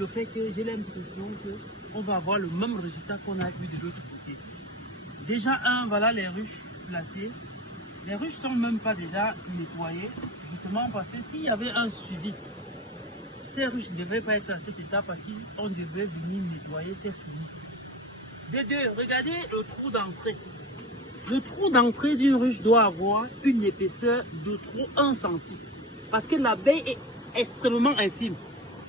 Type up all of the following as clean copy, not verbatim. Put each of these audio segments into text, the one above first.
le fait que j'ai l'impression qu'on va avoir le même résultat qu'on a eu de l'autre côté. Déjà, voilà les ruches placées. Les ruches ne sont même pas déjà nettoyées, justement parce que s'il y avait un suivi, ces ruches ne devraient pas être à cet état parce qu'on devrait venir nettoyer ces fourmis. De deux, regardez le trou d'entrée. Le trou d'entrée d'une ruche doit avoir une épaisseur de trop 1 cm. Parce que l'abeille est extrêmement infime.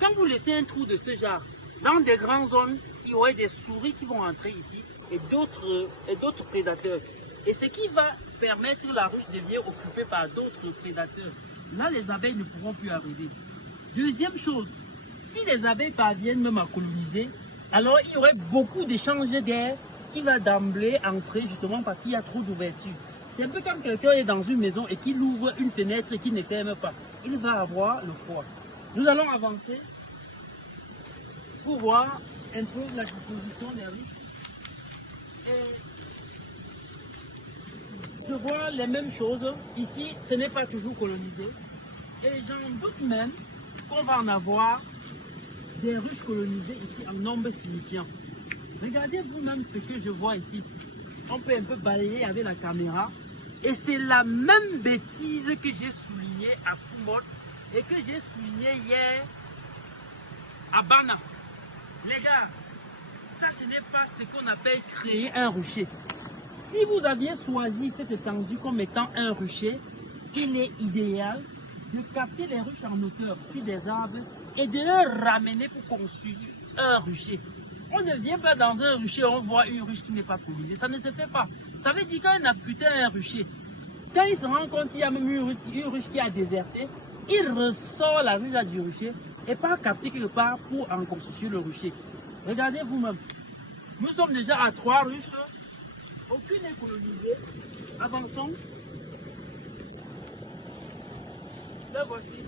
Quand vous laissez un trou de ce genre, dans des grandes zones, il y aurait des souris qui vont entrer ici et d'autres prédateurs. Et ce qui va permettre que la ruche devienne occupée par d'autres prédateurs. Là, les abeilles ne pourront plus arriver. Deuxième chose, si les abeilles parviennent même à coloniser, alors il y aurait beaucoup d'échanges d'air qui va d'emblée entrer justement parce qu'il y a trop d'ouverture. C'est un peu comme quelqu'un est dans une maison et qu'il ouvre une fenêtre et qu'il ne ferme pas. Il va avoir le froid. Nous allons avancer pour voir un peu la disposition des ruches. Et je vois les mêmes choses. Ici, ce n'est pas toujours colonisé. Et j'en doute même qu'on va en avoir des ruches colonisées ici en nombre signifiant. Regardez vous-même ce que je vois ici. On peut un peu balayer avec la caméra. Et c'est la même bêtise que j'ai soulignée à Fumol et que j'ai souligné hier à Bana. Les gars, ça ce n'est pas ce qu'on appelle créer un rucher. Si vous aviez choisi cette étendue comme étant un rucher, il est idéal de capter les ruches en hauteur sur des arbres et de les ramener pour construire un rucher. On ne vient pas dans un rucher, on voit une ruche qui n'est pas colonisée. Ça ne se fait pas. Ça veut dire qu'on a putain un rucher. Quand il se rend compte qu'il y a même une ruche qui a déserté, il ressort la ruche du rucher et pas capter quelque part pour en constituer le rucher. Regardez vous-même. Nous sommes déjà à 3 ruches. Aucune n'est colonisée. Avançons. Là voici.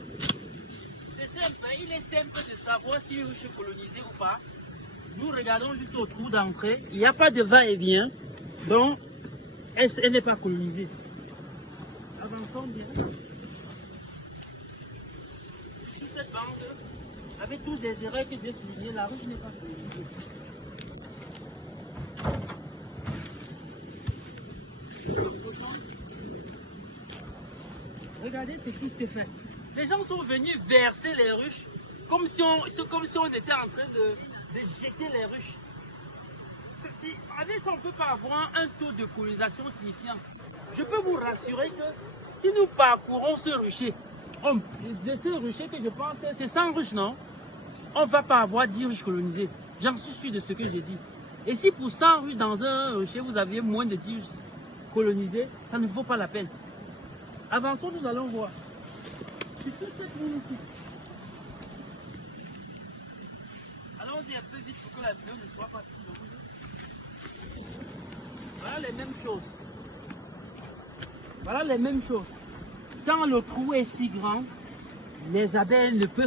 C'est simple. Il est simple de savoir si une ruche est colonisée ou pas. Nous regardons juste au trou d'entrée. Il n'y a pas de va-et-vient. Donc, elle n'est pas colonisée. Avançons bien. Sur cette bande, avec tous les erreurs que j'ai soulignées, la ruche n'est pas colonisée. Regardez ce qui s'est fait. Les gens sont venus verser les ruches comme si on était en train de jeter les ruches. Avec ça, on ne peut pas avoir un taux de colonisation signifiant. Je peux vous rassurer que si nous parcourons ce rucher, de ce rucher que je pense que c'est 100 ruches, non? On ne va pas avoir 10 ruches colonisées. J'en suis sûr de ce que j'ai dit. Et si pour 100 ruches dans un rucher, vous aviez moins de 10 ruches colonisées, ça ne vaut pas la peine. Avançons, nous allons voir. C'est toute cette ligne ici. Allons-y un peu vite pour que la vidéo ne soit pas si longue. Voilà les mêmes choses. Voilà les mêmes choses. Quand le trou est si grand, les abeilles ne peuvent